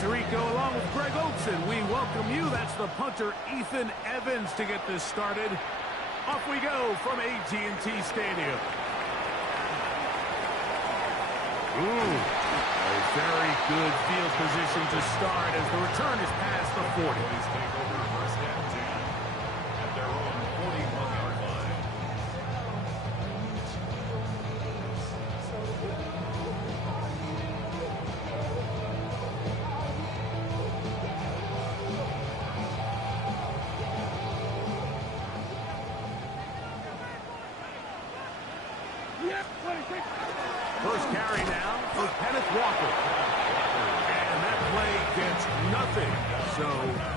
Tirico along with Greg Olson. We welcome you. That's the punter, Ethan Evans, to get this started. Off we go from AT&T Stadium. Ooh, a very good field position to start as the return is past the 40. Take over first and 10 at their own 41-yard line. First carry now for Kenneth Walker. And that play gets nothing. So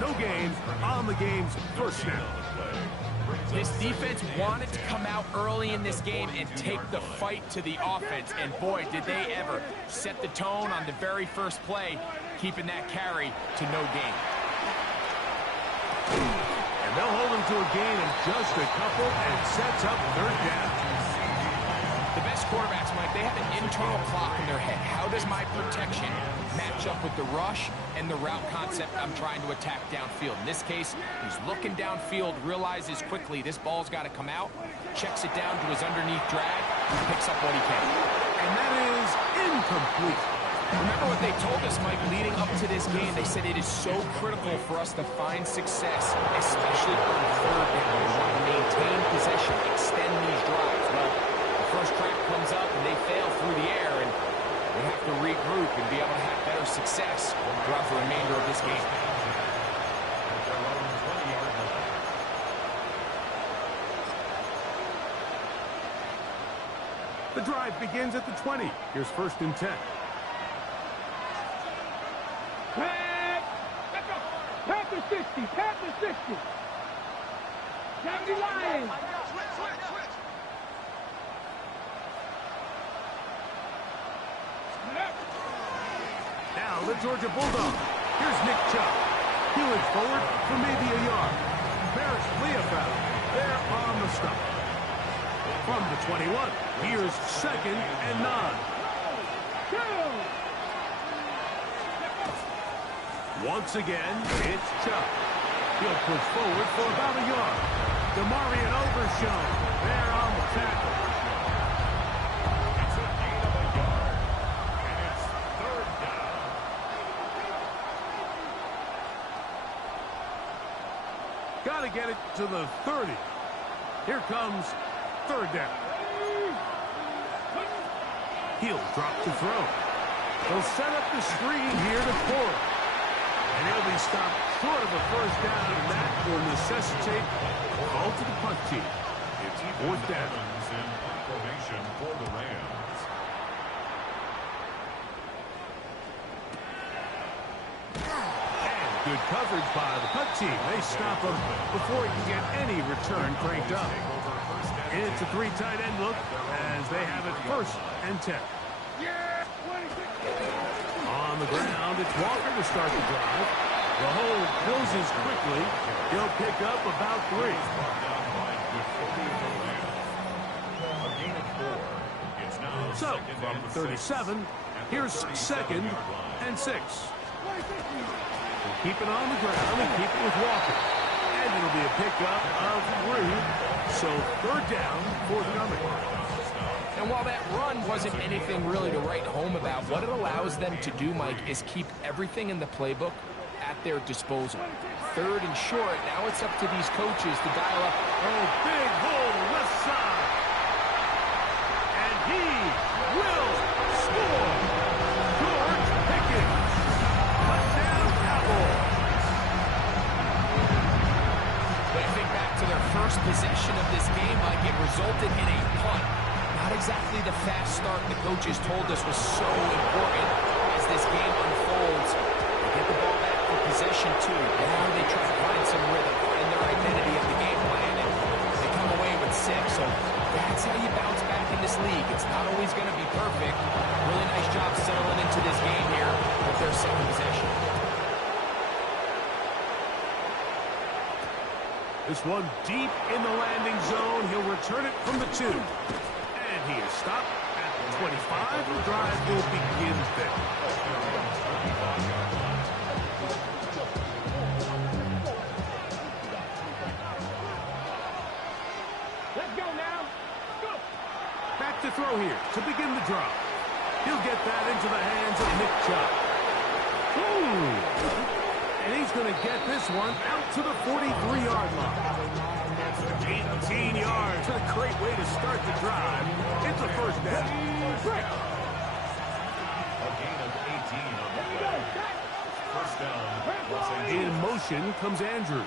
no gain on the game's first snap. This defense wanted to come out early in this game and take the fight to the offense. And boy, did they ever set the tone on the very first play, keeping that carry to no gain. And they'll hold him to a gain of just a couple and sets up third down. The best quarterbacks, Mike, they have an internal clock in their head. How does my protection match up with the rush and the route concept I'm trying to attack downfield? In this case, he's looking downfield, realizes quickly this ball's got to come out, checks it down to his underneath drag, and picks up what he can. And that is incomplete. Remember what they told us, Mike, leading up to this game. They said it is so critical for us to find success, especially on third down. We want to maintain possession, extend these drives. Well, first track comes up and they fail through the air, and we have to regroup and be able to have better success throughout the remainder of this game. The drive begins at the 20. Here's first and 10. Panther 60, Panther 60. County Lions. Now the Georgia Bulldogs. Here's Nick Chubb. Peeling forward for maybe a yard. Paris Leopold there on the stop. From the 21, here's second and 9. Once again, it's Chubb. He'll push forward for about a yard. DeMarion Overshown there on the tackle. It's a gain of a yard, and it's third down. Got to get it to the 30. Here comes third down. He'll drop to throw. They'll set up the screen here to Ford. And he'll be stopped short of a first down, and that will necessitate a call to the punt team. It's fourth down. In formation for the Rams. And good coverage by the punt team. They stop him before he can get any return cranked up. It's a three tight end look as they have it first and 10. On the ground, it's Walker to start the drive. The hole closes quickly. He'll pick up about 3. So, from 37, here's second and 6. We'll keep it on the ground and keep it with Walker. And it'll be a pickup of 3. So, third down, forthcoming. And while that run wasn't anything really to write home about, what it allows them to do, Mike, is keep everything in the playbook at their disposal. Third and short, now it's up to these coaches to dial up. Oh, big hole left side. And he will score. George Pickens. Touchdown Cowboys. But I think back to their first possession of this game, Mike, it resulted in a punt. Not exactly the fast start the coaches told us was so important as this game unfolds. They get the ball back for possession 2. Now they try to find some rhythm, find their identity of the game plan, and they come away with 6. So that's how you bounce back in this league. It's not always going to be perfect. Really nice job settling into this game here with their second possession. This one deep in the landing zone. He'll return it from the 2. He is stopped at the 25. The drive will begin there. throw here to begin the drive. He'll get that into the hands of Nick Chubb. And he's going to get this one out to the 43-yard line. 18 yards. A great way to start the drive. It's a first down. A gain of 18 on the play. First down. In motion comes Andrews.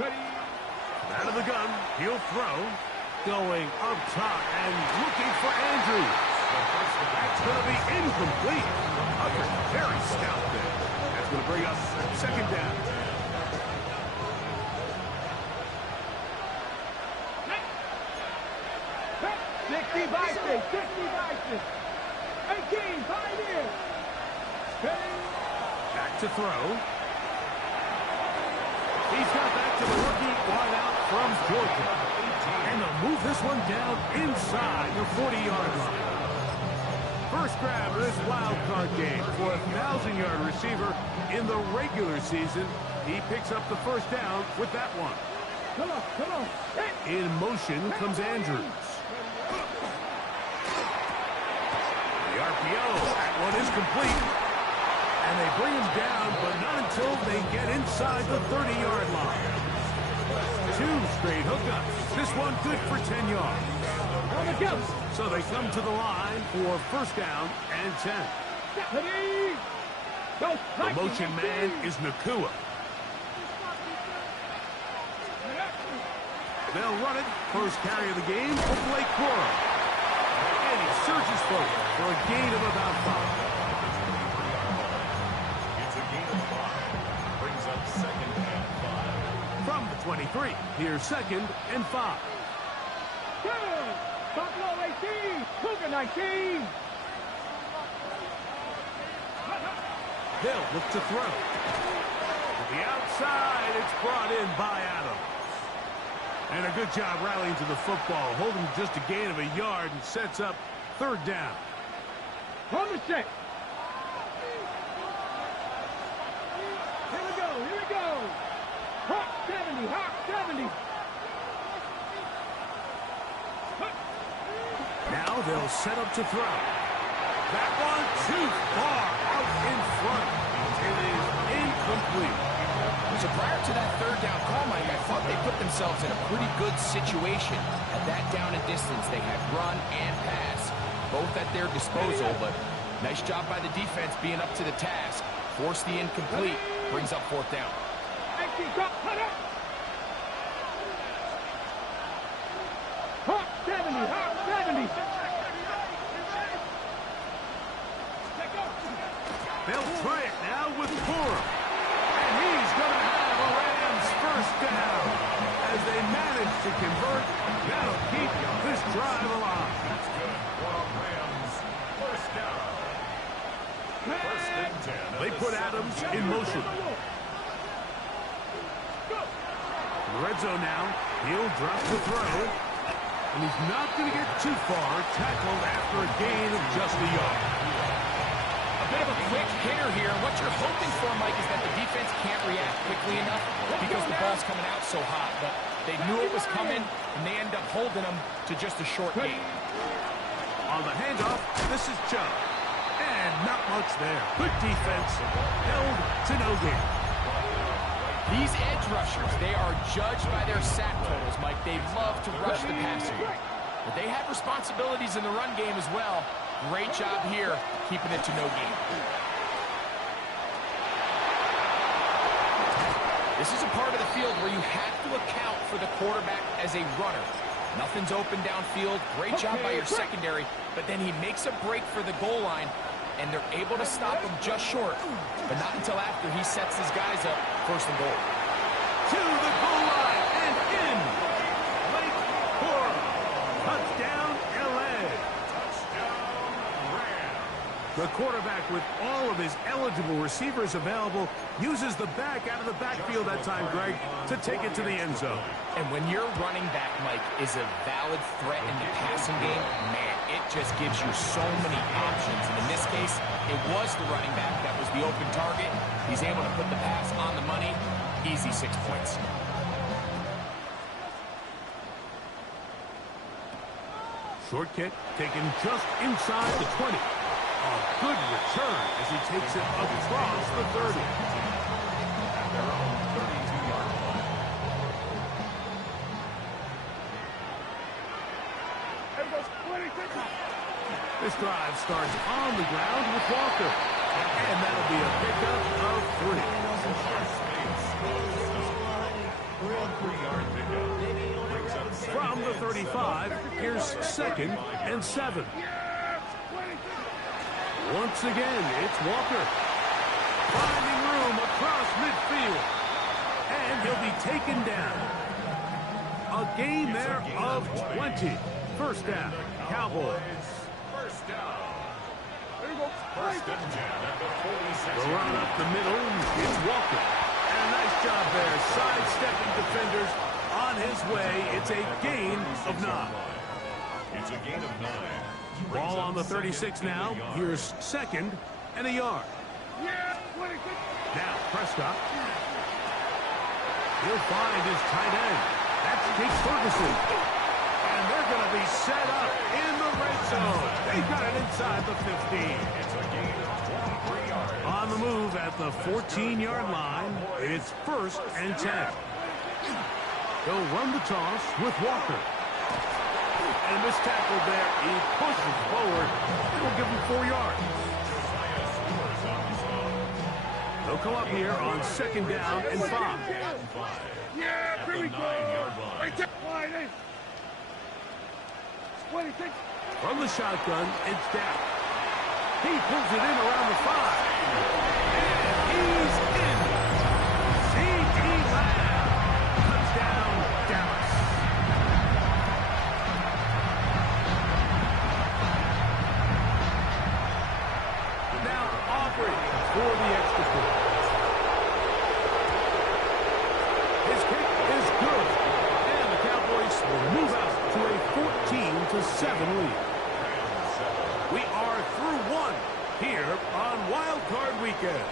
Out of the gun. He'll throw. Going up top and looking for Andrews. That's going to be incomplete. Tucker very stout there. That's going to bring us second down. Bison, 60 Bison. 18, Pioneer. Back to throw. He's got back to the rookie wideout from Georgia. And they'll move this one down inside the 40-yard line. First grab of this wild card game for a 1,000-yard receiver in the regular season. He picks up the first down with that one. Come on. In motion comes Andrews. The RPO, that one is complete. And they bring him down, but not until they get inside the 30-yard line. 2 straight hookups. This one good for 10 yards. So they come to the line for first down and 10. The motion man is Nakua. They'll run it. First carry of the game for Blake Corum. And he surges forward for a gain of about 5. It's a gain of 5. Brings up second and 5. From the 23, here's second and 5. Good. Buffalo 18, Cougar 19. Hill looks to throw. To the outside, it's brought in by Adams. And a good job rallying to the football, holding just a gain of a yard and sets up third down. On the set. Here we go. Hawk 70. Now they'll set up to throw. That one too far out in front. It is incomplete. So prior to that third down call, Mike, I thought they put themselves in a pretty good situation. At that down and distance, they had run and pass, both at their disposal, but nice job by the defense being up to the task. Force the incomplete, brings up fourth down. Hawk 70. They'll try it now with Corum. And he's going to have a Rams first down. As they manage to convert, that'll keep this drive alive. That's good for Rams. First down. First and 10. They put Adams in motion. In the red zone now. He'll drop the throw. And he's not going to get too far. Tackled after a gain of just a yard. A bit of a quick hitter here. What you're hoping for, Mike, is that the defense can't react quickly enough because the ball's coming out so hot. But they knew it was coming, and they end up holding them to just a short gain. On the handoff, this is Chubb. And not much there. Good defense. Held to no gain. These edge rushers, they are judged by their sack totals, Mike. They love to rush the passer. But they have responsibilities in the run game as well. Great job here, keeping it to no gain. This is a part of the field where you have to account for the quarterback as a runner. Nothing's open downfield. Great job by your secondary, but then he makes a break for the goal line, and they're able to stop him just short, but not until after he sets his guys up first and goal. To the goal line and in. Blake Corum. Touchdown, L.A. The quarterback, with all of his eligible receivers available, uses the back out of the backfield that time, Greg, to take it to the end zone. And when your running back, Mike, is a valid threat in the passing game, man, it just gives you so many options. And in this case, it was the running back that was the open target. He's able to put the pass on the money. Easy 6 points. Short kick taken just inside the 20. A good return as he takes it across the 30. At their own 32-yard line. There goes 26. This drive starts on the ground with Walker. And that'll be a pickup of 3. A 3-yard pickup. Brings up second From the and 35, here's 2nd and 7. Once again, it's Walker. Finding room across midfield. And he'll be taken down. A gain there of 20. First down, Cowboys. First down. First First and 10 at the 46. The run up the middle, it's Walker. And a nice job there, sidestepping defenders. On his way, it's a gain of 9. It's a gain of 9. Ball on the 36 now. Here's 2nd and a yard. Yeah, 26. Now Prescott. He'll find his tight end. That's Jake Ferguson. And they're going to be set up in the red zone. They've got it inside the 15. It's a gain of 23 yards. On the move at the 14-yard line, it's 1st and 10. They'll run the toss with Walker. And a missed tackle there. He pushes forward. It'll give him 4 yards. Josiah scores on his own. They'll come up here on 2nd down and 5. Yeah, here we go. 9-yard line. Right there. Line in. 26. From the shotgun, it's down. He pulls it in around the 5. And he's in. C.D. Lamb. Touchdown, Dallas. Now Aubrey for the extra point. His kick is good. And the Cowboys will move out to a 14-7 lead. We are through 1 here on Wild Card Weekend.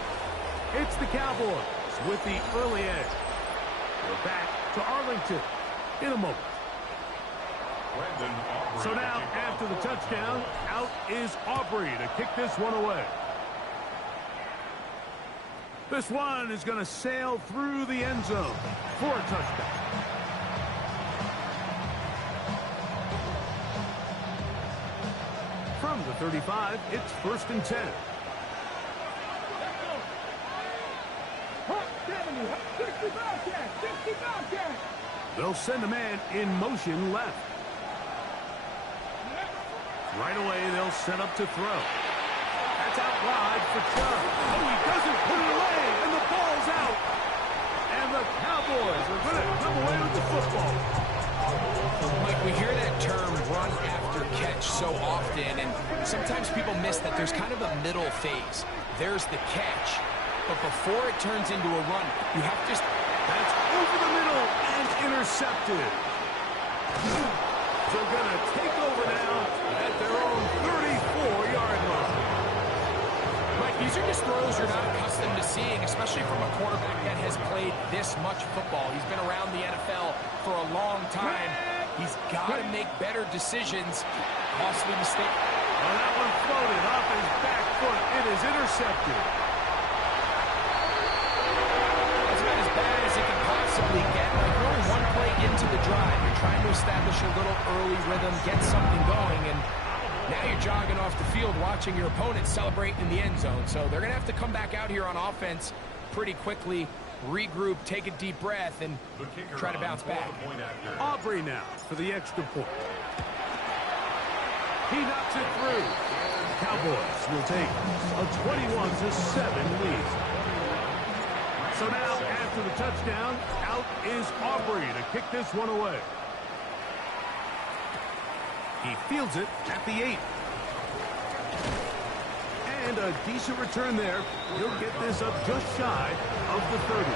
It's the Cowboys with the early edge. We're back to Arlington in a moment. Brendan Aubrey. So now, after the touchdown, out is Aubrey to kick this one away. This one is going to sail through the end zone for a touchdown. From the 35, it's 1st and 10. Hot 70. 60 Bobcat. 60 Bobcat. They'll send a man in motion left. Right away, they'll set up to throw. That's out wide for Chubb. Oh, he doesn't put it away, and the ball's out. And the Cowboys are going to come away with the football. Mike, we hear that term run after catch so often, and sometimes people miss that there's kind of a middle phase. There's the catch, but before it turns into a run, you have to just... That's over the middle and intercepted. They're going to take over now at their own 34-yard line. Mike, these are just throws you're not accustomed to seeing, especially from a quarterback that has played this much football. He's been around the NFL for a long time. He's got to make better decisions. Costly mistake. Well, that one floated off his back foot. It is intercepted. It's about as bad as it can possibly get. Like, we're only one play into the drive. You're trying to establish a little early rhythm, get something going, and now you're jogging off the field watching your opponent celebrate in the end zone. So they're going to have to come back out here on offense pretty quickly, regroup, take a deep breath, and try to bounce back. Aubrey now for the extra point. He knocks it through. Cowboys will take a 21-7 lead. So now, after the touchdown, out is Aubrey to kick this one away. He fields it at the 8. And a decent return there. He'll get this up just shy of the 30.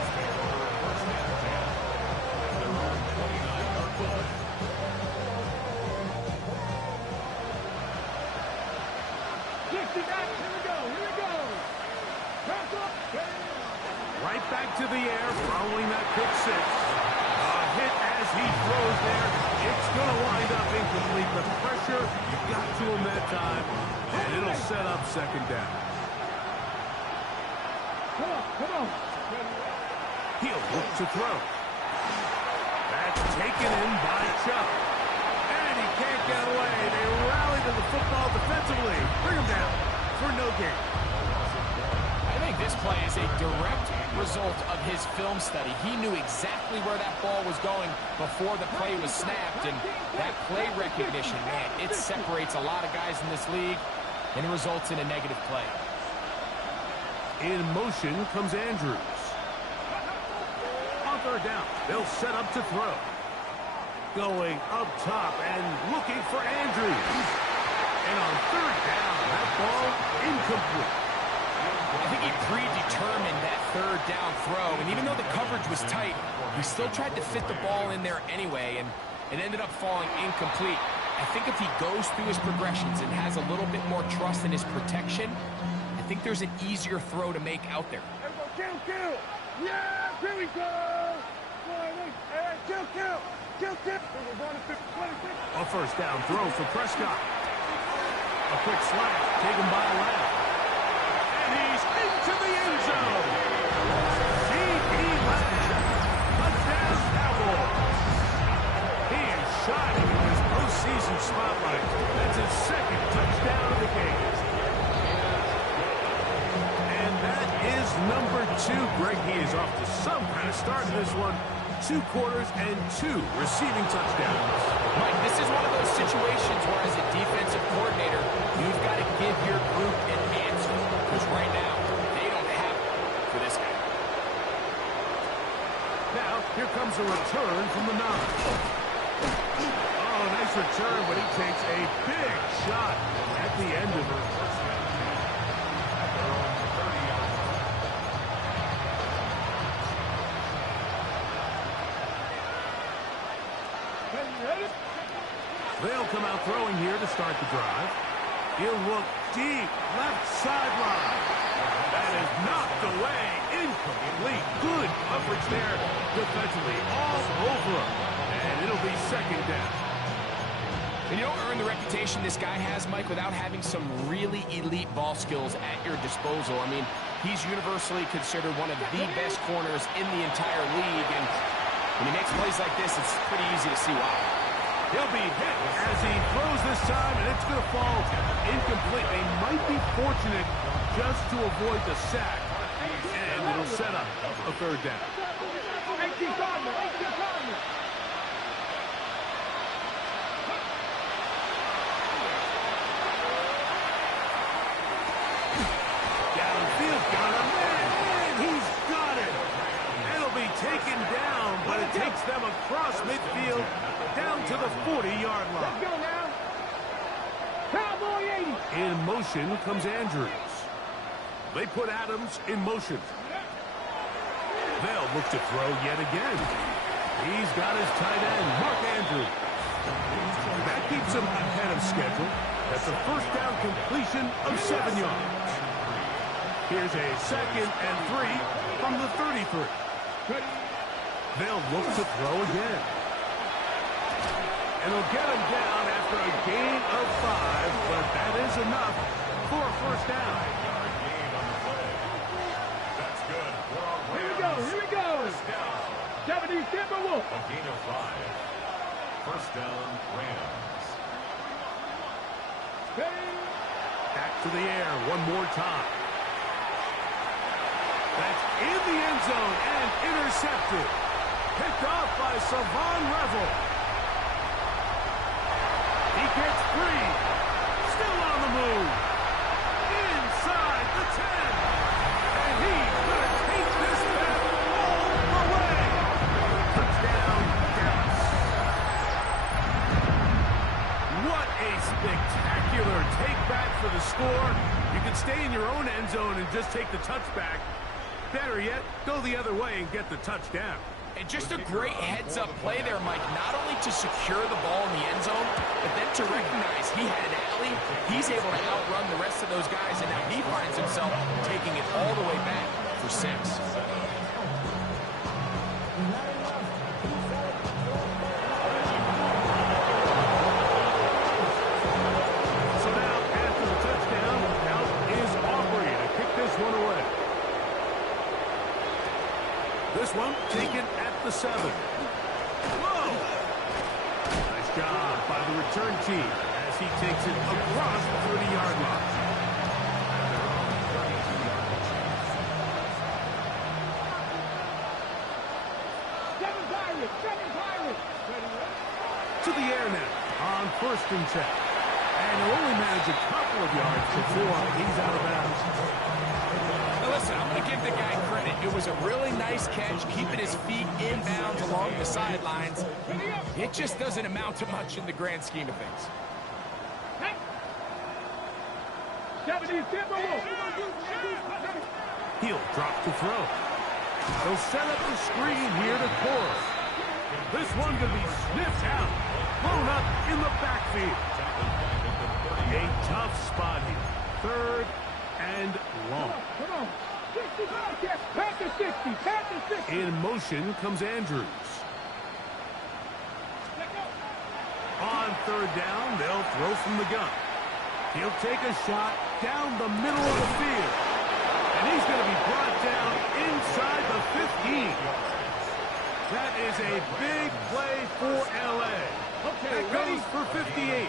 Right back to the air following that pick 6. A hit as he throws there. It's going to wind up incomplete. The pressure pressure. You got to him that time, and it'll set up second down. Come on. He'll look to throw. That's taken in by Chubb. And he can't get away. They rally to the football defensively. Bring him down for no gain. I think this play is a direct result of his film study. He knew exactly where that ball was going before the play was snapped, and that play recognition, man, it separates a lot of guys in this league, and it results in a negative play. In motion comes Andrews. On third down, they'll set up to throw. Going up top and looking for Andrews. And on third down, that ball incomplete. I think he predetermined that third down throw, and even though the coverage was tight, he still tried to fit the ball in there anyway, and it ended up falling incomplete. I think if he goes through his progressions and has a little bit more trust in his protection, I think there's an easier throw to make out there. Kill. Yeah, here we go. Kill. A first down throw for Prescott. A quick slant taken by Lamb. And he's into the end zone. C.D. Lamb. Touchdown Cowboys. He is shining in his postseason spotlight. That's his second touchdown of the game. And that is number 2. Greg, he is off to some kind of start in this one. 2 quarters and 2 receiving touchdowns. Mike, this is one of those situations where as a defensive coordinator, you've got to give your group an answer. Because right now, they don't have it for this guy. Now, here comes a return from the 9. Oh, nice return, but he takes a big shot at the end of it. They'll come out throwing here to start the drive. He'll look deep, left sideline. That is knocked away, incomplete. Good coverage there defensively, all over him. And it'll be second down. And you don't earn the reputation this guy has, Mike, without having some really elite ball skills at your disposal. I mean, he's universally considered one of the best corners in the entire league. And when he makes plays like this, it's pretty easy to see why. He'll be hit as he throws this time, and it's going to fall incomplete. They might be fortunate just to avoid the sack, and it'll set up a third down. Downfield, got him, and he's got it. It'll be taken down, but it takes them across midfield down to the 40-yard line. Let's go now. Cowboy 80. In motion comes Andrews. They put Adams in motion. They'll look to throw yet again. He's got his tight end, Mark Andrews. That keeps him ahead of schedule. That's a first down completion of 7 yards. Here's a 2nd and 3 from the 33. They'll look to throw again. And he'll get him down after a gain of 5, but that is enough for a first down. That's good. Here we go. Japanese Timberwolves. A gain of 5. First down, Rams. Back to the air one more time. That's in the end zone and intercepted. Picked off by Savon Revel. He gets free. Still on the move. Inside the 10. And he's going to take this back all the way. Touchdown, Dallas. What a spectacular take back for the score. You can stay in your own end zone and just take the touchback. Better yet, go the other way and get the touchdown. And just a great heads-up play there, Mike, not only to secure the ball in the end zone, but then to recognize he had an alley. He's able to outrun the rest of those guys, and now he finds himself taking it all the way back for 6. This one taken at the 7. Whoa! Nice job by the return team as he takes it across the 30-yard line. Seven Pirates. To the air now on 1st and 10. And he'll only manage a couple of yards before he's out of bounds. Now listen, I'm going to give the guy credit. It was a really nice catch, keeping his feet inbounds along the sidelines. It just doesn't amount to much in the grand scheme of things. He'll drop to throw. They'll set up the screen here to Cora. This one going to be sniffed out. Blown up in the backfield. A tough spot here. 3rd and long. Come on. 60, pass to 60. In motion comes Andrews. On 3rd down, they'll throw from the gun. He'll take a shot down the middle of the field. And he's going to be brought down inside the 15. That is a big play for L.A. Okay, that goes for 58.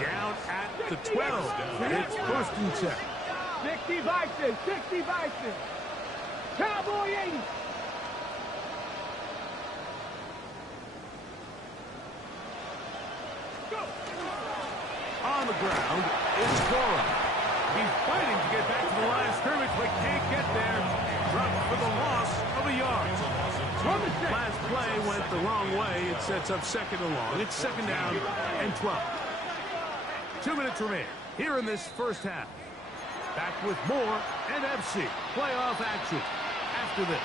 Down at the 12. It's 1st and 10. 60 Bison. Cowboy 80. Go. On the ground is Cora. He's fighting to get back to the line of scrimmage, but can't get there. Dropped for the loss of a yard. Last play went the wrong way. It sets up 2nd and long. It's 2nd down and 12. 2 minutes remain here in this first half. Back with more NFC playoff action after this.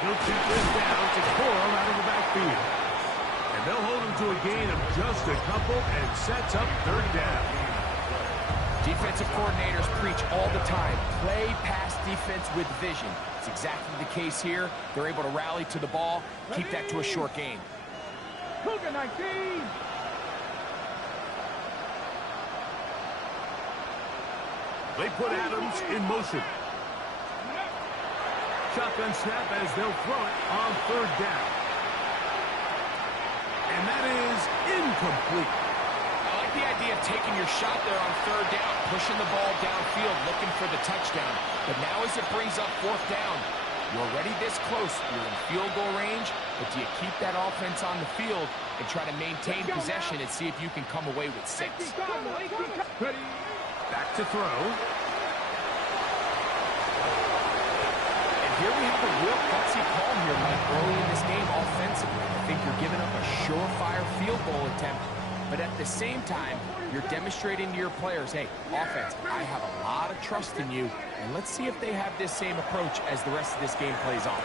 He'll chip this down to Corum out of the backfield. And they'll hold him to a gain of just a couple and sets up 3rd down. Defensive coordinators preach all the time, play pass defense with vision. It's exactly the case here. They're able to rally to the ball, keep that to a short gain. Cougar 19. They put Adams in motion. Shotgun snap as they'll throw it on 3rd down. And that is incomplete. I like the idea of taking your shot there on 3rd down, pushing the ball downfield, looking for the touchdown. But now as it brings up 4th down, you're already this close. You're in field goal range, but do you keep that offense on the field and try to maintain possession and see if you can come away with 6? Back to throw. Here we have a real gutsy call here, Mike, early in this game offensively. I think you're giving up a surefire field goal attempt, but at the same time, you're demonstrating to your players, hey, offense, I have a lot of trust in you, and let's see if they have this same approach as the rest of this game plays on.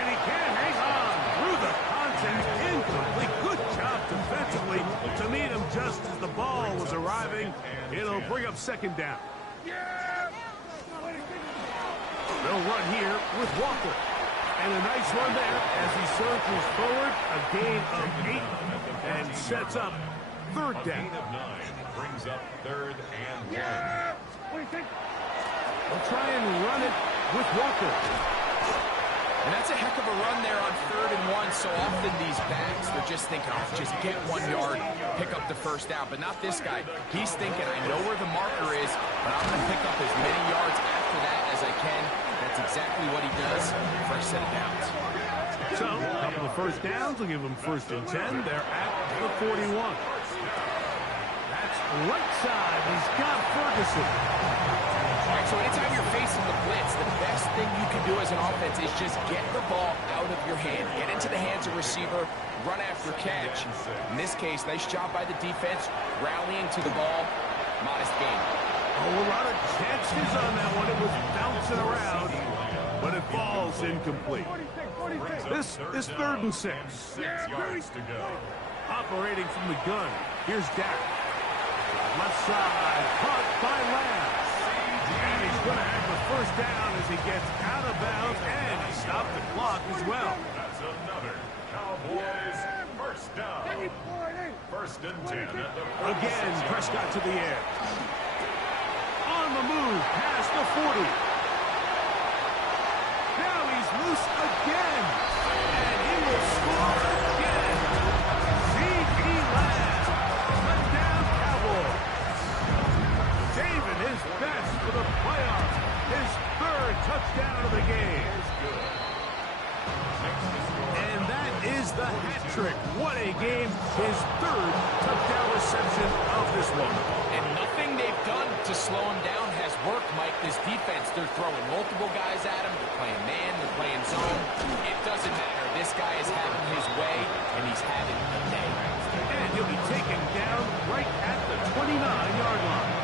And he can hang on through the contact. Incomplete. Good job defensively to meet him just as the ball was arriving. It'll bring up 2nd down. They'll run here with Walker. And a nice run there as he circles forward. A gain of 8 and sets up 3rd down. Gain of 9 brings up 3rd and 1. They'll try and run it with Walker. And that's a heck of a run there on 3rd and 1. So often these backs, they're just thinking, oh, just get 1 yard, pick up the 1st down. But not this guy. He's thinking, I know where the marker is, but I'm going to pick up as many yards after that as I can. That's exactly what he does. First set of downs. So, a couple of 1st downs will give them 1st and 10. They're at the 41. That's right side. He's got Ferguson. All right, so anytime you're facing the blitz, the best thing you can do as an offense is just get the ball out of your hand. Get into the hands of receiver, run after catch. In this case, nice job by the defense, rallying to the ball. Modest gain. Oh, a lot of chances on that one. It was bouncing around, but it falls incomplete. This is 3rd and 6. 6 yards to go. Operating from the gun. Here's Dak. Left side, caught by Lamb. And he's going to have the 1st down as he gets out of bounds, and he stopped the clock as well. That's another Cowboys 1st down. First and 10 at the Again, 46-yard Prescott to line. the air. On the move, past the 40. Now he's loose again. And he will score again. C.D. Lamb. Touchdown, Cowboys. Saving his best for the playoffs. His third touchdown of the game. And that is the hat trick. What a game. His third touchdown reception of this one. And nothing they've done to slow him down has worked, Mike. This defense, they're throwing multiple guys at him. They're playing man, they're playing zone. It doesn't matter. This guy is having his way, and he's having a day. And he'll be taken down right at the 29-yard line.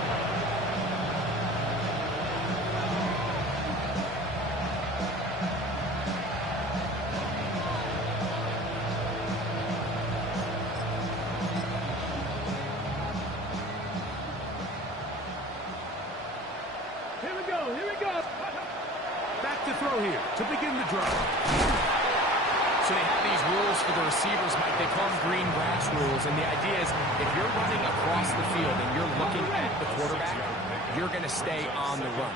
Here we go, here we go. Back to throw here to begin the drive. So they have these rules for the receivers, Mike. They call them green grass rules. And the idea is if you're running across the field and you're looking at the quarterback, you're going to stay on the run.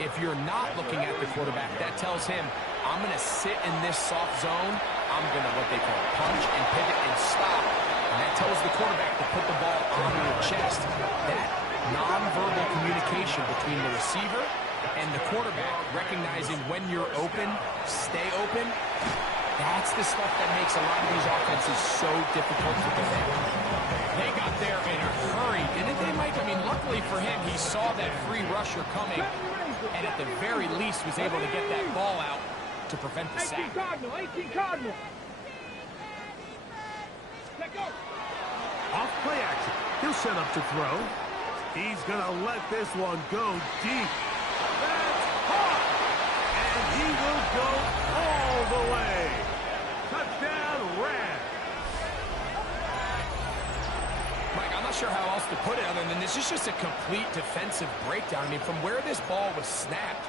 If you're not looking at the quarterback, that tells him, I'm going to sit in this soft zone. I'm going to what they call punch and pivot and stop. And that tells the quarterback to put the ball on your chest. That nonverbal communication between the receiver and the quarterback, recognizing when you're open, stay open, that's the stuff that makes a lot of these offenses so difficult to defend. They got there in a hurry, didn't they, Mike? I mean, luckily for him, he saw that free rusher coming, and at the very least was able to get that ball out to prevent the 18 sack. Cardinal, 18 Cardinal. Let go. Off play action. He'll set up to throw. He's going to let this one go deep. That's hot. And he will go all the way. Touchdown, Rams. Mike, I'm not sure how else to put it other than this is just a complete defensive breakdown. I mean, from where this ball was snapped,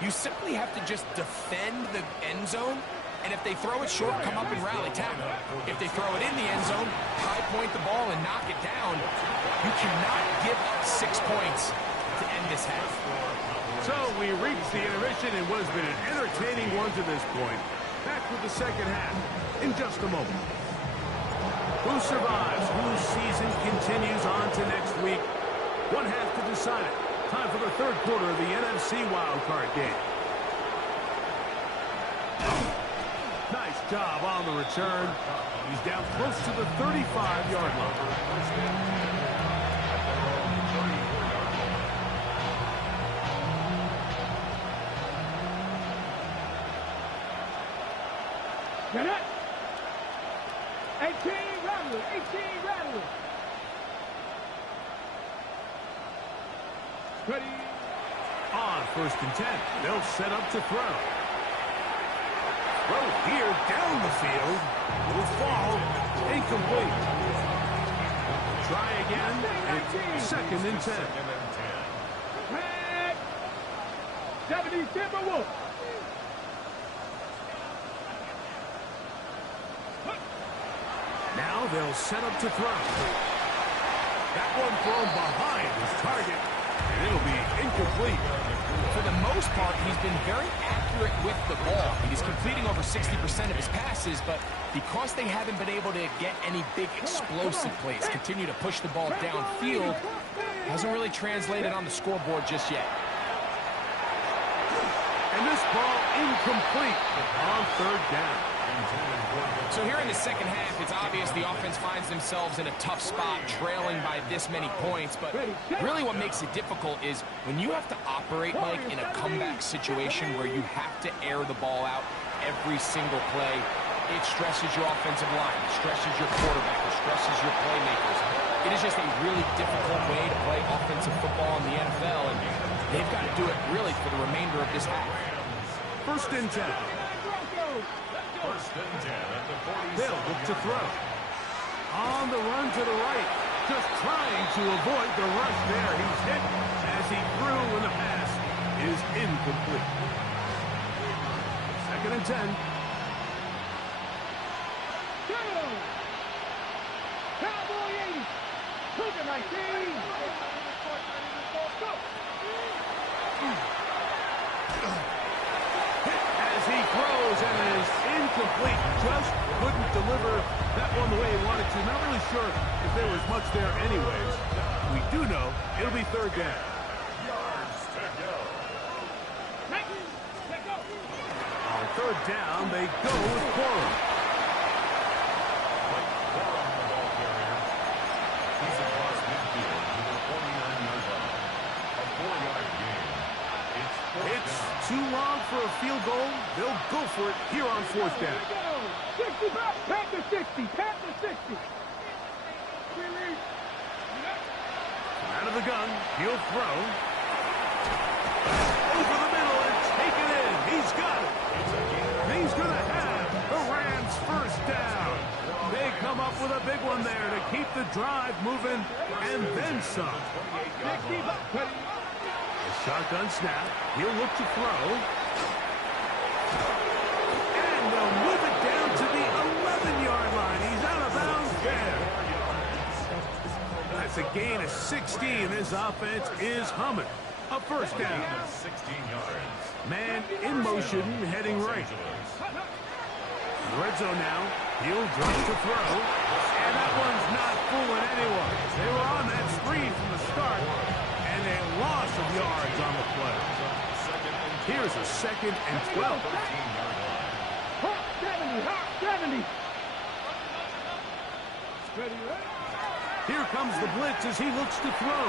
you simply have to just defend the end zone. And if they throw it short, come up and rally tackle. If they throw it in the end zone, high point the ball and knock it down. You cannot give up 6 points to end this half. So we reach the intermission in what has been an entertaining one to this point. Back with the second half in just a moment. Who survives? Whose season continues on to next week? One half to decide it. Time for the third quarter of the NFC wildcard game. Nice job on the return. He's down close to the 35-yard line. Get it. 18 Rattler, 18 Rattler. Ready. On first and 10, they'll set up to throw. Throw here down the field. Will fall. Incomplete. Try again. It's second and 10. Red. 70 Timberwolves. Now they'll set up to throw. That one thrown behind his target, and it'll be incomplete. For the most part, he's been very accurate with the ball. He's completing over 60% of his passes, but because they haven't been able to get any big explosive plays, continue to push the ball downfield, hasn't really translated on the scoreboard just yet. And this ball incomplete on third down. So here in the second half, it's obvious the offense finds themselves in a tough spot, trailing by this many points. But really what makes it difficult is when you have to operate, Mike, in a comeback situation where you have to air the ball out every single play, it stresses your offensive line, it stresses your quarterback, it stresses your playmakers. It is just a really difficult way to play offensive football in the NFL, and they've got to do it really for the remainder of this half. First and 10. First and 10 at the 47. They'll look to throw. On the run to the right. Just trying to avoid the rush there. He's hit as he threw, and the pass is incomplete. Second and 10. Cowboy 80. Cougar 19. As he throws and is incomplete. Just couldn't deliver that one the way he wanted to. Not really sure if there was much there anyways. We do know it'll be third down. Yards to go. On third down, they go with Quorum. Quorum, the ball carrier. He's across midfield to the 49-yard line. A 4-yard gain. It's too long for a field goal. They'll go for it here on fourth down. 65. Panther 60. Panther 60. Out of the gun, he'll throw. Over the middle and take it in. He's got it. He's going to have the Rams first down. They come up with a big one there to keep the drive moving and then some. A shotgun snap. He'll look to throw. And they'll move it down to the 11-yard line. He's out of bounds there. That's a gain of 16. This offense is humming. A first down. 16 yards. Man in motion, heading right. Red zone now. He'll drop to throw. And that one's not fooling anyone. They were on that screen from the start. And a loss of yards on the play. Here's a 2nd and 12. 70. 70. Here comes the blitz as he looks to throw.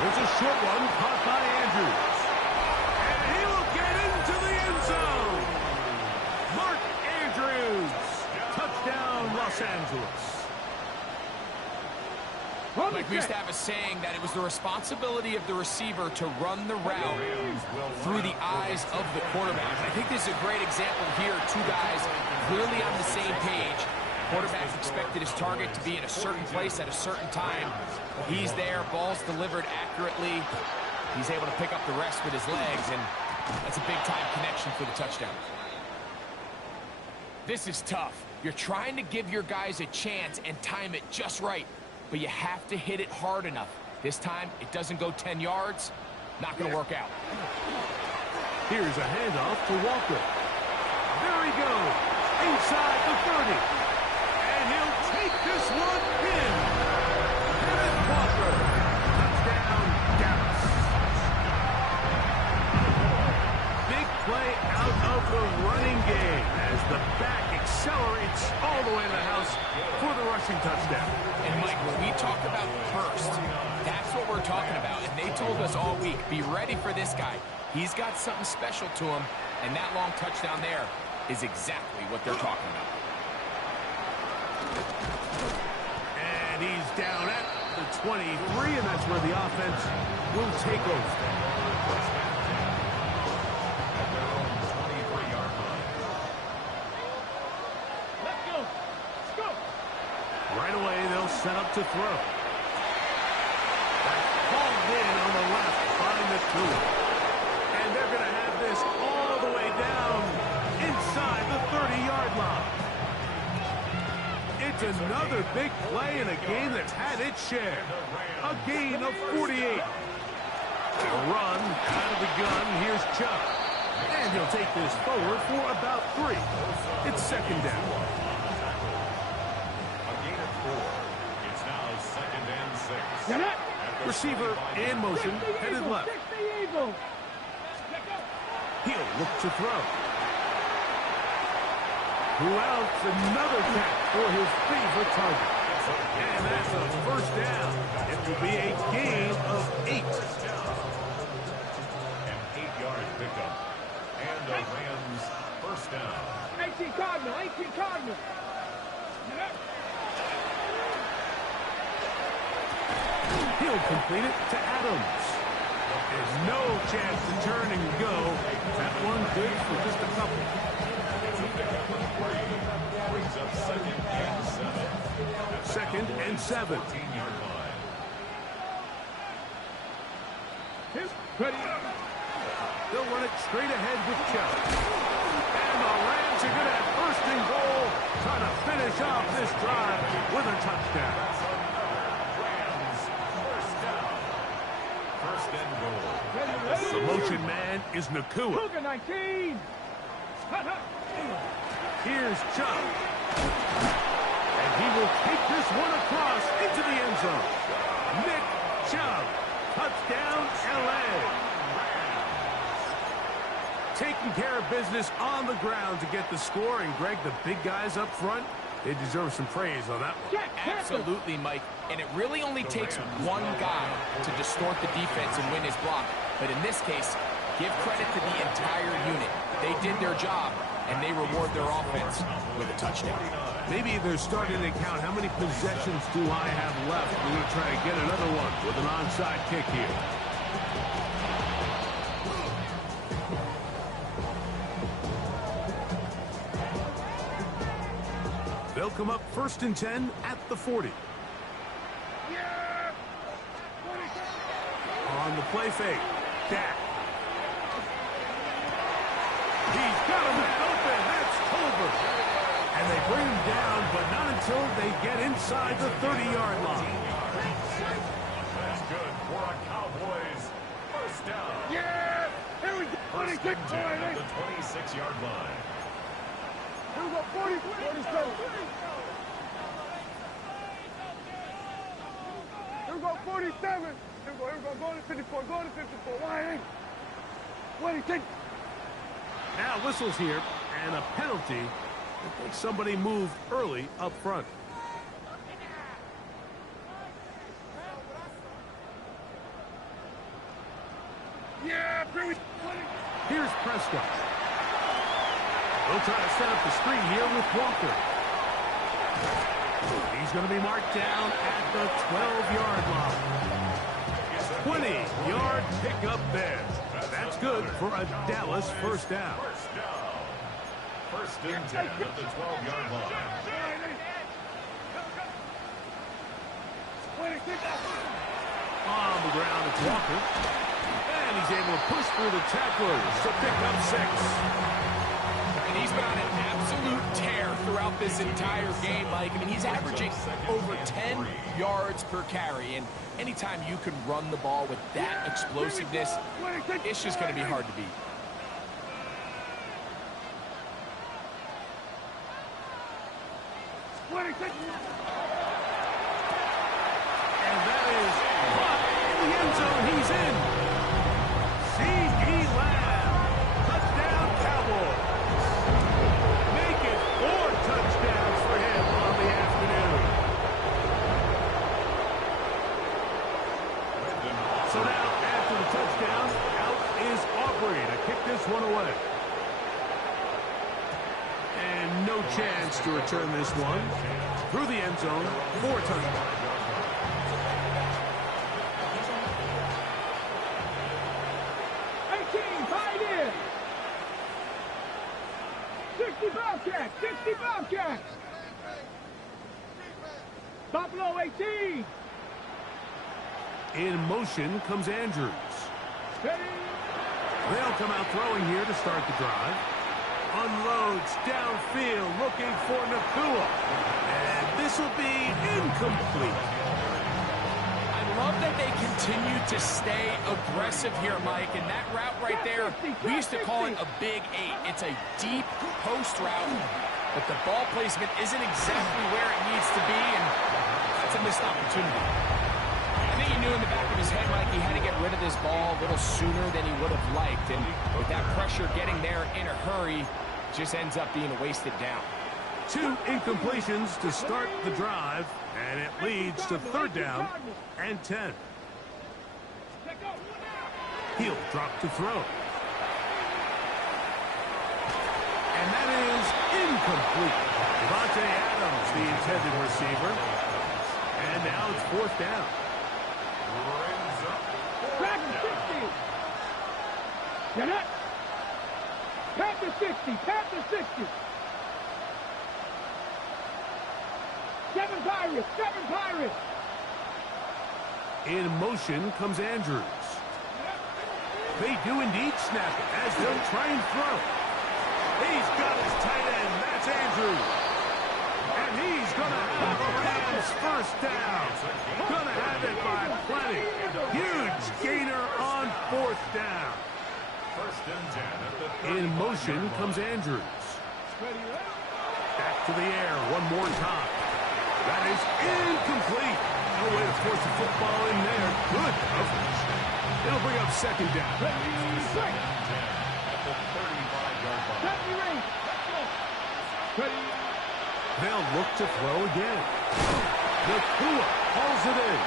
There's a short one caught by Andrews. And he will get into the end zone. Mark Andrews. Touchdown, Los Angeles. Like we used to have a saying that it was the responsibility of the receiver to run the route through the eyes of the quarterback. I think this is a great example here. Two guys clearly on the same page. Quarterback expected his target to be in a certain place at a certain time. He's there, ball's delivered accurately. He's able to pick up the rest with his legs, and that's a big-time connection for the touchdown. This is tough. You're trying to give your guys a chance and time it just right, but you have to hit it hard enough. This time, it doesn't go 10 yards. Not going to work out. Here's a handoff to Walker. There he goes, inside the 30. And he'll take this one in. Kenneth Walker. Touchdown, Dallas. Big play out of the running game as the back accelerates all the way to the house for the rushing touchdown. And Mike, when we talk about burst, that's what we're talking about. And they told us all week, be ready for this guy. He's got something special to him, and that long touchdown there is exactly what they're talking about. And he's down at the 23, and that's where the offense will take over. At their own 23-yard line. Let's go. Let's go. Right away, they'll set up to throw. That's hauled in on the left by McCool. And they're going to have this all the way down inside the 30-yard line. It's another big play in a game that's had its share. A gain of 48. A run out of the gun. Here's Chubb. And he'll take this forward for about 3. It's second down. A gain of 4. It's now 2nd and 6. Get it. Receiver in motion, headed left. 60 Eagles. He'll look to throw. Who else? Another catch for his favorite target. And that's a first down. It will be a gain of 8. An 8-yard pickup. And the Rams first down. 18 Cardinal. 18 Cardinal. He'll complete it to Adams. There's no chance to turn and go. That one good for just a couple. Brings up 2nd and 7. 2nd and 7. 14-yard line. Ready. They'll run it straight ahead with Chubb. And the Rams are going to have first and goal trying to finish off this drive with a touchdown. Rams, first down. First and goal. The motion man is Nakua. Cougar 19. Here's Chubb. And he will take this one across into the end zone. Nick Chubb. Touchdown, L.A. Taking care of business on the ground to get the score. And, Greg, the big guys up front, they deserve some praise on that one. Absolutely, Mike. And it really only takes one guy to distort the defense and win his block. But in this case, give credit to the entire unit. They did their job, and they reward their offense with a touchdown. Maybe they're starting to count how many possessions do I have left. We're going to try to get another one with an onside kick here. They'll come up 1st and 10 at the 40. On the play fake, Dak. He's got him wide open. That's Tolbert. And they bring him down, but not until they get inside the 30-yard line. That's good for a Cowboys first down. Yeah! Here we go. First and 10 at the 26-yard line. Here we go. 47. Here we go. 47. Here we go. Go to 54. Go to 54. Why ain't? 26. Now whistles here, and a penalty. I think somebody moved early up front. Yeah, Here's Prescott. They'll try to set up the screen here with Walker. He's going to be marked down at the 12-yard line. 20-yard pickup there. That's good for a Dallas first down. First and 10 at the 12-yard line. On the ground, it's Walker. And he's able to push through the tacklers to pick up 6. And he's been on an absolute tear throughout this entire game, Mike. I mean, he's averaging over 10 yards per carry. And anytime you can run the ball with that explosiveness, it's just going to be hard to beat. And that is caught in the end zone. He's in. C.D. Lamb. Touchdown, Cowboys. Make it 4 touchdowns for him on the afternoon. So now, after the touchdown, out is Aubrey to kick this one away. And no chance to return this one. Through the end zone, 4 touchdowns. 18, tied in. 60 Bobcats, 60 Bobcats. Buffalo 18. In motion comes Andrews. Steady. They'll come out throwing here to start the drive. Unloads downfield looking for Nakua. And this will be incomplete. I love that they continue to stay aggressive here, Mike. And that route right there, we used to call it a big 8. It's a deep post route, but the ball placement isn't exactly where it needs to be, and that's a missed opportunity. I think he knew in the back of his head, Mike, he had to get rid of this ball a little sooner than he would have liked. And with that pressure getting there in a hurry, just ends up being a wasted down. 2 incompletions to start the drive, and it leads to 3rd down and 10. He'll drop to throw. And that is incomplete. Devontae Adams, the intended receiver. And now it's 4th down. Back to 60. Get up. Tap to 60. Tap to 60. 7 Pirates. 7 Pirates. In motion comes Andrews. They do indeed snap it as they'll try and throw. He's got his tight end. That's Andrews. his first down. Gonna have it by plenty. Huge gainer on 4th down. First and 10 at the 35. In motion comes Andrews. Back to the air one more time. That is incomplete. No way to force the football in there. Good coverage. It'll bring up 2nd down. Second and 10 at the 35-yard line. They'll look to throw again. Nakua hauls it in.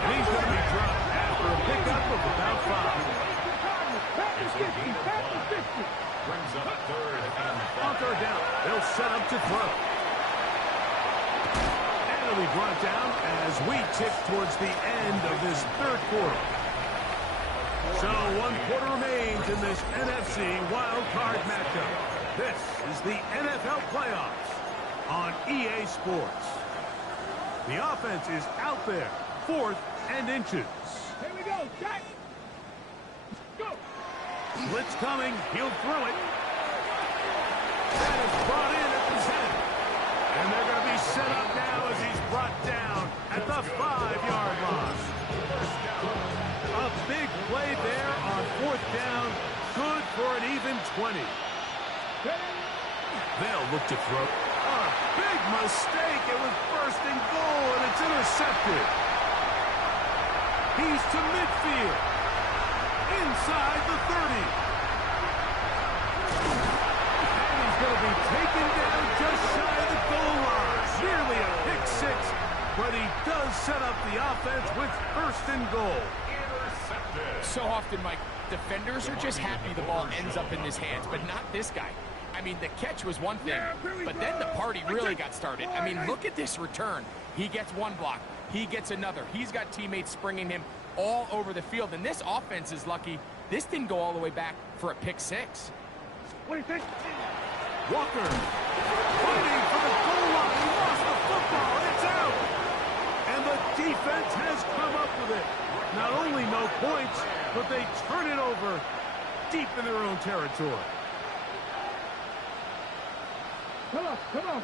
And he's going to be dropped after a pickup of about 5. It's a gain of 5. Brings up 3rd and 5. On 3rd down, they'll set up to throw. And it'll be brought down as we tick towards the end of this 3rd quarter. So 1 quarter remains in this NFC wild card matchup. This is the NFL playoffs on EA Sports. The offense is out there, 4th and inches. Here we go, Jack. Go. Blitz coming, he'll throw it. That is brought in at the 10. And they're going to be set up now as he's brought down at the 5-yard line. A big play there on 4th down, good for an even 20. They'll look to throw. A big mistake. It was 1st and goal, and it's intercepted. He's to midfield. Inside the 30. And he's going to be taken down just shy of the goal line. Nearly a pick 6, but he does set up the offense with 1st and goal. So often, Mike, defenders are just happy the ball ends up in his hands, but not this guy. I mean, the catch was one thing, but then the party really got started. I mean, look at this return. He gets one block. He gets another. He's got teammates springing him all over the field, and this offense is lucky. This didn't go all the way back for a pick 6. What do you think? Walker fighting for the goal line. He lost the football. It's out. And the defense has come up with it. Not only no points, but they turn it over deep in their own territory. Come on, come on.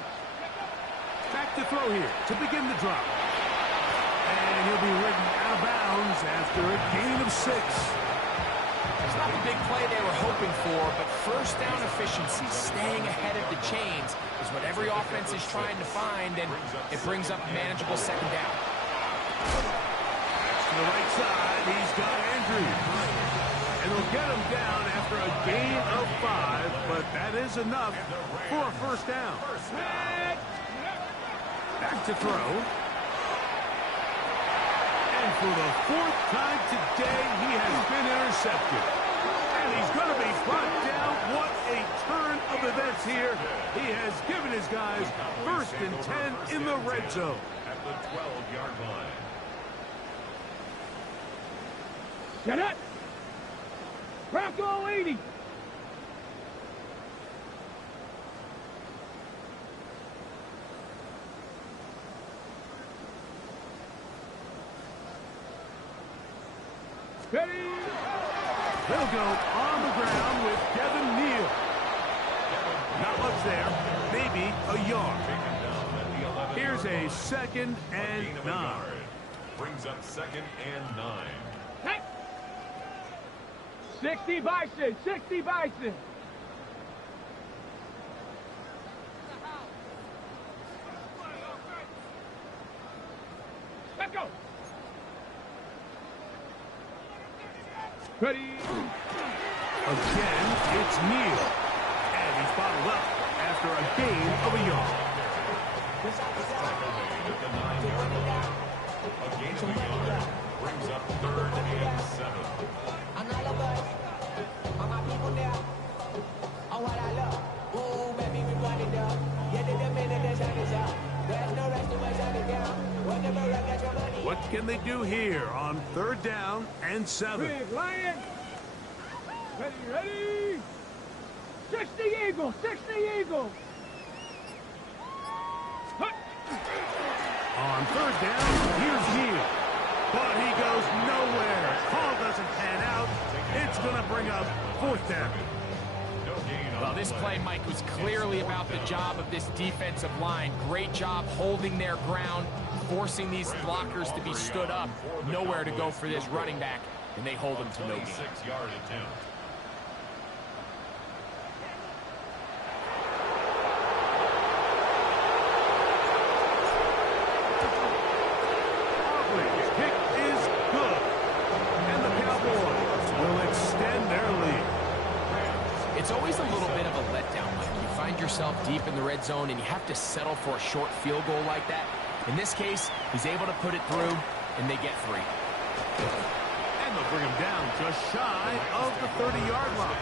Back to throw here to begin the drop. And he'll be ridden out of bounds after a gain of 6. It's not the big play they were hoping for, but 1st down efficiency, staying ahead of the chains, is what every offense is trying to find, and it brings up a manageable 2nd down. To the right side, he's got Andrews. And they'll get him down after a gain of 5, but that is enough for a 1st down. Back to throw. And for the 4th time today, he has been intercepted. And he's going to be brought down. What a turn of events here. He has given his guys 1st and 10 in the red zone. At the 12-yard line. Get it. Bronco 80. Ready. They'll go on the ground with Devin Neal. Not much there. Maybe a yard. Here's a 2nd and 9. Brings up 2nd and 9. Hey. 60 Bison, 60 Bison. Let's go. Ready. Again, it's Neal. And he's bottled up after a gain of a yard. At the 9-yard line. A gain of a yard. Brings up 3rd and 7. And all of us, all my people there, on what I love. Ooh, baby, we run it up. Yeah, the minute the sun is up. There's no rest to my shut it down. Whatever I got your money. What can they do here on 3rd down and 7? Big Lion. Ready, ready. 60 Eagle, 60 Eagle. On 3rd down, here's Neal. But he goes nowhere. Call doesn't pan out. It's going to bring up 4th down. No gain on Well, this play, Mike, was clearly about the job of this defensive line. Great job holding their ground, forcing these blockers to be stood up. Nowhere to go for this running back, and they hold him to no gain. 26-yard attempt. His kick is good. And the Cowboys will extend their lead. It's always a little bit of a letdown, Mike. You find yourself deep in the red zone, and you have to settle for a short field goal like that. In this case, he's able to put it through, and they get 3. And they'll bring him down just shy of the 30-yard line.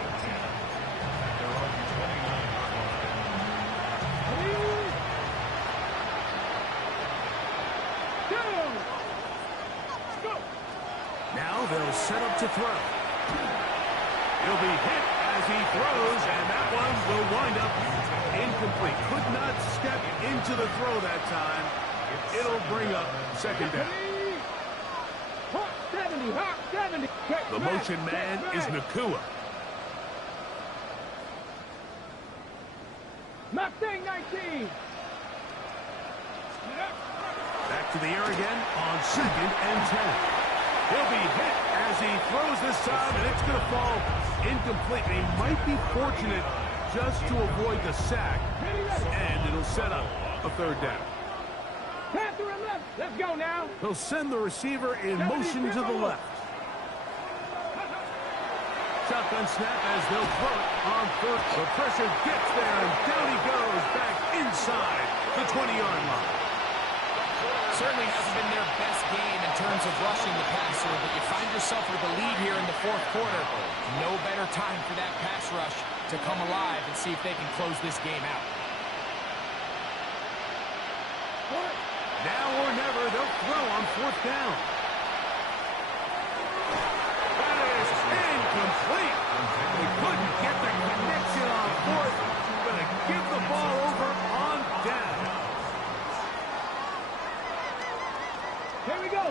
Now they'll set up to throw. He'll be hit as he throws, and that one will wind up incomplete. Could not step into the throw that time. It'll bring up second down. The motion man is Nakua. Mustang 19. Back to the air again on 2nd and 10. He'll be hit as he throws this time, and it's going to fall incomplete. He might be fortunate just to avoid the sack, and it'll set up a 3rd down. Pass to the left. Let's go now. He'll send the receiver in motion to the left. Shotgun snap as they'll throw it on 1st. The pressure gets there, and down he goes back inside the 20-yard line. Certainly hasn't been their best game in terms of rushing the passer, but you find yourself with a lead here in the 4th quarter. No better time for that pass rush to come alive and see if they can close this game out. Now or never, they'll throw on 4th down. That is incomplete. They couldn't get the connection on 4th. Gonna give the ball over on down. Here we go.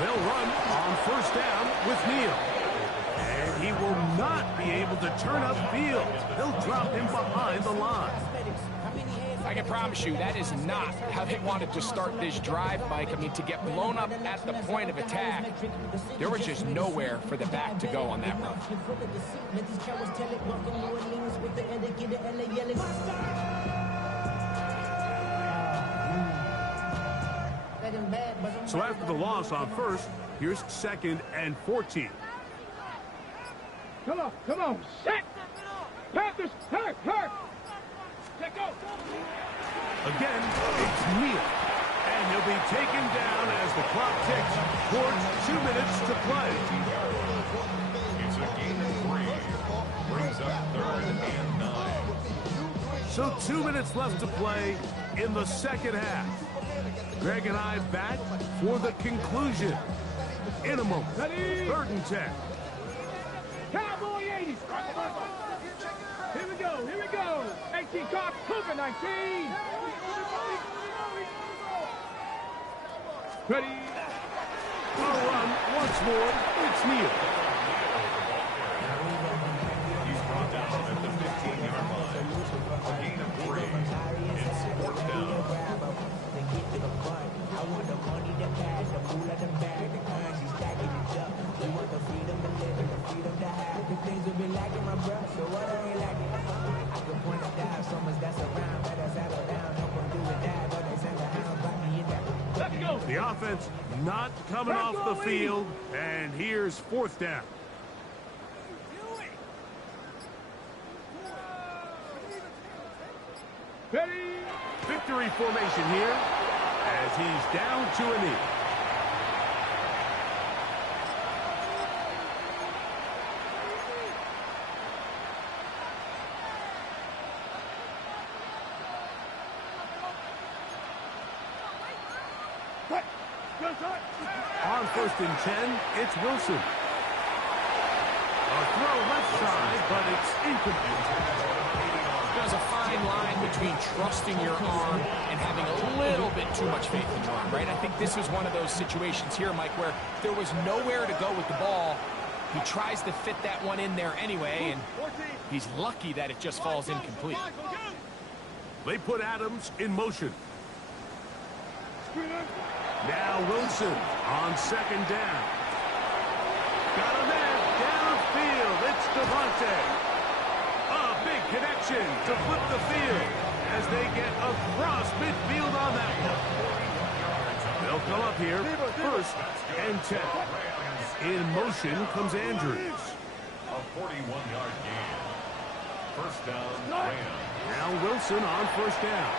They'll run on 1st down with Neal. And he will not be able to turn upfield. They'll drop him behind the line. I can promise you that is not how they wanted to start this drive, Mike. I mean, to get blown up at the point of attack, there was just nowhere for the back to go on that run. So after the loss on 1st, here's 2nd and 14. Come on. Set. Panthers, hurt. Let go. Again, it's Neal. And he'll be taken down as the clock ticks towards 2 minutes to play. It's a gain of 3. Brings up 3rd and 9. So 2 minutes left to play in the 2nd half. Greg and I back for the conclusion. In a moment, 3rd and 10. Cowboy 80. Here we go. 18 cops, Cougar 19. Ready. We'll run once more. It's Neal. He's brought down at the 15-yard line. A gain of 3. It's 4th down. I want the money, the cash, the fool of the bag, the currency stacking it up. We want the freedom to live and the freedom to have. The things will be lacking, my bro, so what are we lacking? I can point a dive, so much that's around. Better settle down, no one do it that. Or they send the hound back me in that. Let's go. The offense not coming off the field, and here's 4th down. Ready. Victory formation here as he's down to a knee. On 1st and 10, it's Wilson. A throw left side, but it's incomplete. There's a fine line between trusting your arm and having a little bit too much faith in your arm, right? I think this is one of those situations here, Mike, where there was nowhere to go with the ball. He tries to fit that one in there anyway, and He's lucky that it just falls incomplete. They put Adams in motion. Now Wilson on second down. Got a man downfield. It's Devontae. A big connection to flip the field as they get across midfield on that one. They'll come up here, first and 10. In motion comes Andrews. A 41-yard gain. First down, Rams. Now Wilson on first down.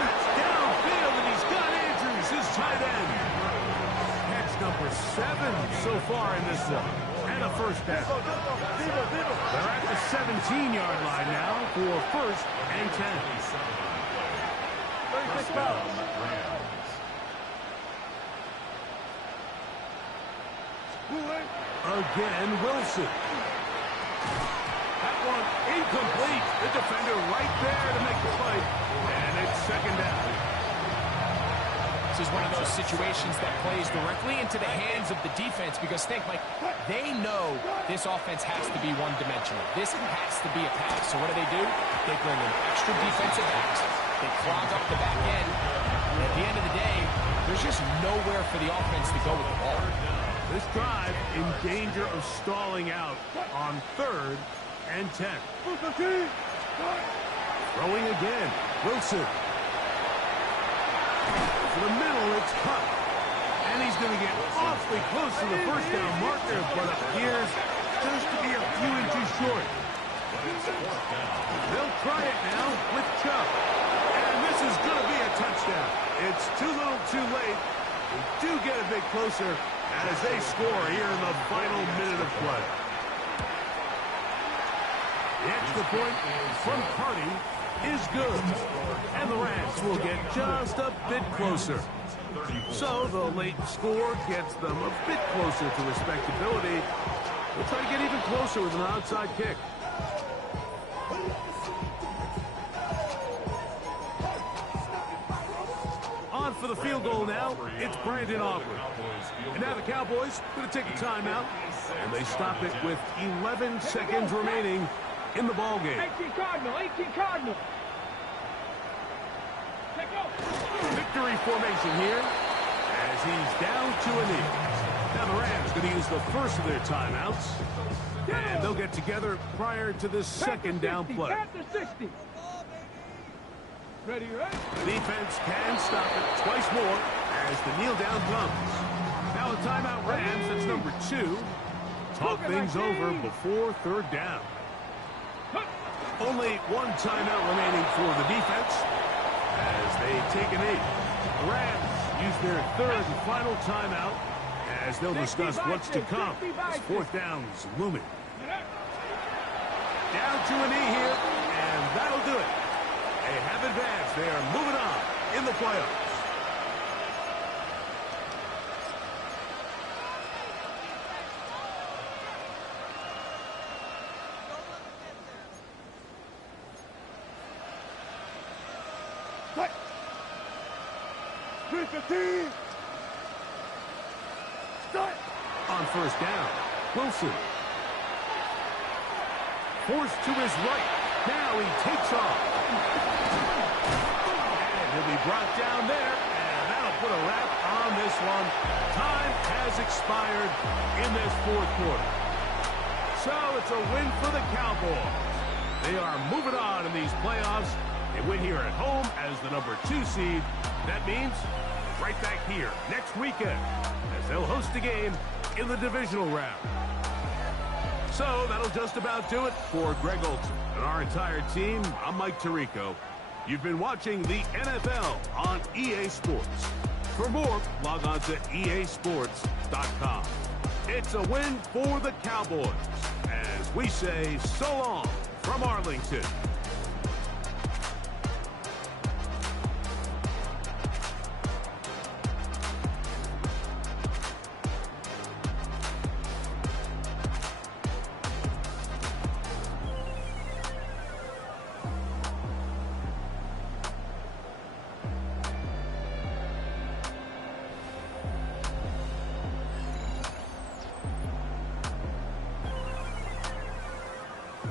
That's downfield, and he's got Andrews, his tight end. Catch number 7 so far in this one. And a first down. They're at the 17-yard line now for first and 10. First down, Rams. Again, Wilson. That one incomplete. The defender right there to make the play. And it's second down. This is one of those situations that plays directly into the hands of the defense because think, like, they know this offense has to be one-dimensional. This has to be a pass. So what do? They bring in extra defensive backs. They clog up the back end. And at the end of the day, there's just nowhere for the offense to go with the ball. This drive in danger of stalling out on third and 10. Throwing again. Wilson. For the middle, it's cut. And he's going to get awfully close to the first down marker, but appears just to be a few inches short. They'll try it now with Chubb. And this is going to be a touchdown. It's too little too late. They do get a bit closer as they score here in the final minute of play. The extra point from Carty is good. And the Rams will get just a bit closer. So the late score gets them a bit closer to respectability. They'll try to get even closer with an onside kick. On for the field goal now, it's Brandon Aubrey. And now the Cowboys going to take a timeout, and they stop it with 11 seconds remaining in the ball game. 18 Cardinal. Victory formation here as he's down to a knee. Now the Rams going to use the first of their timeouts, and they'll get together prior to this second down play. At the 60. Ready, right? The defense can stop it twice more as the kneel down comes. Now a timeout Rams, that's number 2. Talk things over before third down. Only one timeout remaining for the defense as they take a knee. The Rams use their third and final timeout as they'll discuss what's to come as fourth down is looming. Down to a knee here, and that'll do it. They have advanced. They are moving on in the playoffs. On first down, Wilson. Forced to his right. Now he takes off. And he'll be brought down there, and that'll put a wrap on this one. Time has expired in this fourth quarter. So it's a win for the Cowboys. They are moving on in these playoffs. They win here at home as the number 2 seed. That means right back here next weekend as they'll host a game in the divisional round. So that'll just about do it for Greg Olson and our entire team. I'm Mike Tirico. You've been watching the NFL on EA Sports. For more, log on to easports.com. It's a win for the Cowboys as we say so long from Arlington.